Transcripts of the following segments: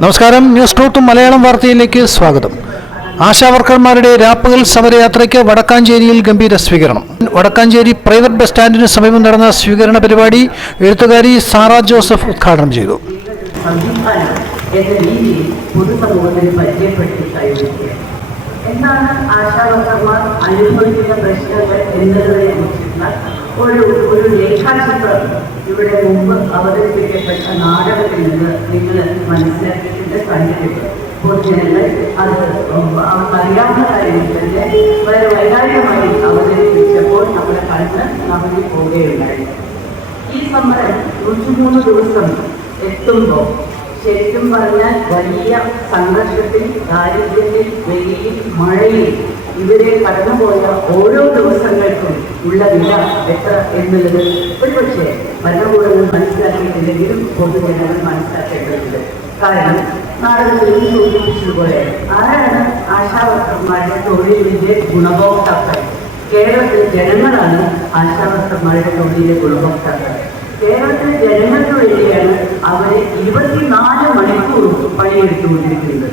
നമസ്കാരം. News truth Malayalam വാർത്തയിലേക്ക് സ്വാഗതം. ആശാവർക്കർമാരുടെ രാപ്പകൽ സമരയാത്രയ്ക്ക് വടക്കാഞ്ചേരിയിൽ ഗംഭീര സ്വീകരണം. വടക്കാഞ്ചേരി പ്രൈവറ്റ് ബസ് സ്റ്റാൻഡിന് സമീപം നടന്ന സ്വീകരണ പരിപാടി എഴുത്തുകാരി സാറ ജോസഫ് ഉദ്ഘാടനം ചെയ്തു. എന്താണ് ആശാവർക്കർമാർ അനുഭവിക്കുന്ന പ്രശ്നങ്ങൾ എന്നതിനെ കുറിച്ചുള്ള ഒരു ഒരു രേഖാചിത്രം ഇവിടെ മുമ്പ് അവതരിപ്പിക്കപ്പെട്ട നാടകത്തിൽ നിന്ന് നിങ്ങൾ മനസ്സിലാക്കിയിട്ടുണ്ട് കണ്ടിട്ടുണ്ട്. പൊതുജനങ്ങൾ അത് അറിയാവുന്ന കാര്യങ്ങൾ തന്നെ വളരെ വൈകാരികമായി അവതരിപ്പിച്ചപ്പോൾ നമ്മുടെ കണ്ണ് നമുക്ക് പോവുകയുണ്ടായി. ഈ സമരം നൂറ്റിമൂന്ന് ദിവസം എത്തുമ്പോൾ ശരിക്കും പറഞ്ഞാൽ വലിയ സംഘർഷത്തിൽ ദാരിദ്ര്യത്തിൽ വെയിൽ മഴയിൽ ഇവരെ കടന്നുപോയ ഓരോ ദിവസങ്ങൾക്കും ഉള്ള വില എത്ര എന്നുള്ളത് ഒരുപക്ഷെ ഭരണകൂടങ്ങൾ മനസ്സിലാക്കിയിട്ടില്ലെങ്കിലും പൊതുജനങ്ങൾ മനസ്സിലാക്കേണ്ടതുണ്ട്. കാരണം നാടകത്തിൽ സൂചിപ്പിച്ചതുപോലെ ആരാണ് ആശാവർക്കന്മാരുടെ തൊഴിലിന്റെ ഗുണഭോക്താക്കൾ? കേരളത്തിലെ ജനങ്ങളാണ് ആശാവർക്കന്മാരുടെ തൊഴിലിന്റെ ഗുണഭോക്താക്കൾ. കേരളത്തിലെ ജനങ്ങൾക്ക് വേണ്ടിയാണ് അവരെ ഇരുപത്തിനാല് മണിക്കൂർ പണിയെടുത്തുകൊണ്ടിരിക്കുന്നത്.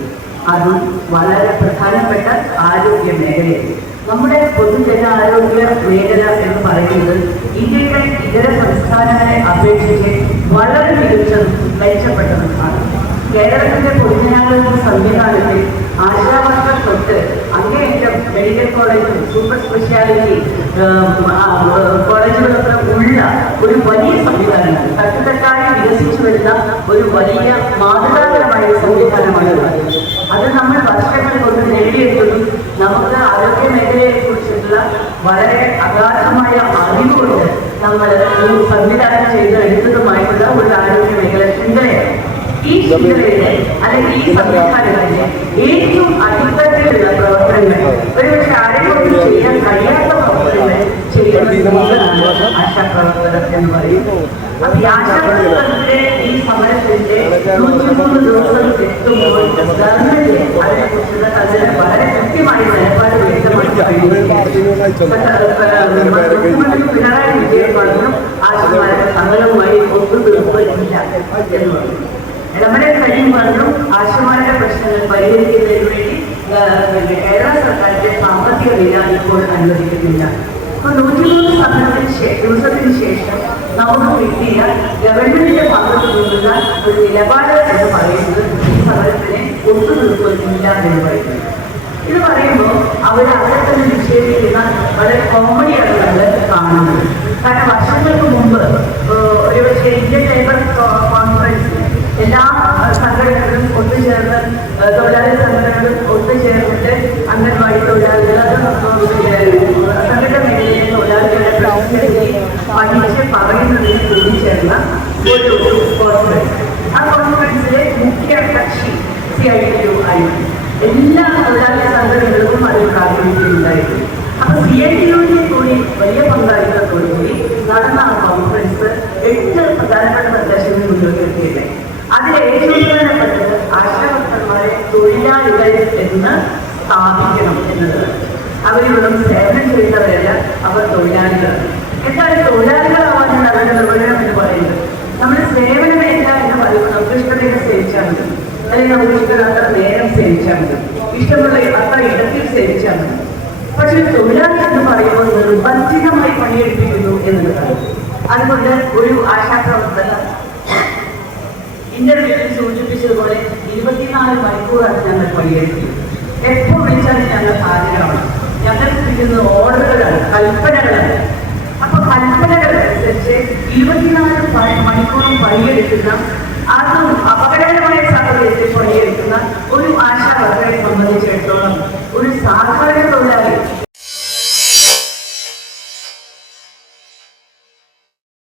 അതും വളരെ പ്രധാനപ്പെട്ട ആരോഗ്യ മേഖലയിൽ നമ്മുടെ പൊതുജനാരോഗ്യ മേഖല എന്ന് പറയുന്നത് ഇന്ത്യയുടെ ഇതര സംസ്ഥാനങ്ങളെ അപേക്ഷിച്ച് വളരെ മികച്ചതും മെച്ചപ്പെട്ടതുമാണ്. കേരളത്തിന്റെ പൊതുജനാരോഗ്യ സംവിധാനത്തിൽ ആശാവർക്കർ തൊട്ട് അങ്ങേയറ്റം മെഡിക്കൽ കോളേജും സൂപ്പർ സ്പെഷ്യാലിറ്റി കോളേജുകളൊക്കെ ഉള്ള ഒരു വലിയ സംവിധാനമാണ്. തട്ടുതട്ടായി വികസിച്ചു വരുന്ന ഒരു വലിയ മാതൃകാപരമായ സംവിധാനമാണ് അത് നമ്മൾ വർഷങ്ങൾ കൊണ്ട് നേടിയെടുത്തതും നമുക്ക് ആരോഗ്യ മേഖലയെ കുറിച്ചുള്ള വളരെ അഗാധമായ അറിവുകൊണ്ട് നമ്മൾ സംവിധാനം ചെയ്ത് എടുത്തതുമായിട്ടുള്ള ഒരു ആരോഗ്യ മേഖല ശൃംഖലയാണ്. ഈ ചിന്തയുടെ അല്ലെങ്കിൽ ഈ സംവിധാനത്തിന്റെ ഏറ്റവും അടിത്തട്ടിലുള്ള പ്രവർത്തനങ്ങൾ ഒരുപക്ഷെ ആരെങ്കിലും ചെയ്യാൻ കഴിയാത്ത പ്രവർത്തനങ്ങൾ ചെയ്യുന്ന സ്ത്രീകളാണ് ആശാപ്രവർത്തകർ എന്ന് പറയുന്നത്. അപ്പൊ ഈ ആശാപ്രവർത്തകരുടെ ഈ സമരത്തിന്റെ നൂറ്റിമൂന്ന് ദിവസം എത്തുമ്പോൾ ഗവൺമെന്റ് അതിനെക്കുറിച്ചുള്ള അതിന് വളരെ കൃത്യമായി നിലപാട് വ്യക്തമാക്കി സമരവുമായി ഒത്തുതീർപ്പില്ല എന്ന് പറഞ്ഞു നമ്മുടെ കഴിയും പറഞ്ഞു ആശുമാരുടെ പ്രശ്നങ്ങൾ പരിഹരിക്കുന്നതിന് വേണ്ടി കേരള സർക്കാരിന്റെ സാമ്പത്തിക വില ഇപ്പോൾ അനുവദിക്കുന്നില്ല അപ്പൊ നൂറ്റിമൂന്ന് സമരത്തിന് ശേ- ദിവസത്തിന് ശേഷം നമുക്ക് കിട്ടിയ ഗവൺമെന്റിന്റെ ഭാഗത്തു നിന്നുള്ള ഒരു നിലപാട് എന്ന് പറയുന്നത് ഈ സമരത്തിനെ ഒത്തുതീർപ്പില്ല എന്ന് പറയുന്നത് ഇത് പറയുമ്പോൾ അവർ അവിടെ തന്നെ നിക്ഷേപിക്കുന്ന വളരെ കോമഡിയാണ് നമ്മൾ കാണുന്നത്. കാരണം വർഷങ്ങൾക്ക് മുമ്പ് ഒരു ഒരുപക്ഷെ ഇന്ത്യൻ ലേബർ കോൺഫറൻസ് എല്ലാ സംഘടനകളും ഒത്തുചേർന്ന് തൊഴിലാളി സംഘടനകളും ഒത്തുചേർന്നിട്ട് അംഗൻവാടി തൊഴിലാളികൾ സംഘടന മേഖലയിലെ തൊഴിലാളികളുടെ പ്രതിനിധി പഠിച്ച് പറയുന്നതിന് കൂടിച്ചേർന്ന ഒരു കോൺഫറൻസ് ആ കോൺഫറൻസിലെ മുഖ്യ കക്ഷി സി ഐ ടി യു ആയിരുന്നു. എല്ലാ സംഘടനകൾക്കും അതിൽ പ്രാതിനിധ്യമുണ്ടായിരുന്നു അപ്പൊ സി ഐ ടി കൂടി നടന്ന ആ കോൺഫറൻസ് എട്ട് പ്രധാനപ്പെട്ട നിർദ്ദേശങ്ങൾ മുന്നോട്ട് വെക്കുകയുണ്ടായി അതിൽ ഏറ്റവും പ്രധാനപ്പെട്ടത് ആശാവർക്കന്മാരെ തൊഴിലാളികൾ എന്ന് സ്ഥാപിക്കണം എന്നത്. അവർ വെറും സേവനം ചെയ്യുന്നവരല്ല അവർ തൊഴിലാളികളാണ്. എന്നാൽ തൊഴിലാളികളാവാനുള്ള അവരുടെ നിർവഹണം പക്ഷെ തൊഴിലാളി എന്ന് പറയുമ്പോൾ നിർബന്ധിതമായി പണിയെടുപ്പിക്കുന്നു എന്നുള്ളതാണ്. അതുകൊണ്ട് ഒരു ആശാപ്രവർത്തകർ ഇന്റർവ്യൂവിൽ സൂചിപ്പിച്ചതുപോലെ ഇരുപത്തിനാല് മണിക്കൂറാണ് ഞങ്ങൾ പണിയെടുക്കുന്നത്. എപ്പോൾ വിളിച്ചാലും ഞങ്ങൾ ഹാജരാണ് ഞങ്ങൾ കിട്ടുന്നത് ഓർഡറുകളാണ് കൽപ്പനകളാണ്. അപ്പൊ കൽപ്പനകൾക്കനുസരിച്ച് ഇരുപത്തിനാല് മണിക്കൂറും പണിയെടുക്കുന്ന അതും അപകടകരമായ സാഹചര്യത്തിൽ പണിയെടുക്കുന്ന ഒരു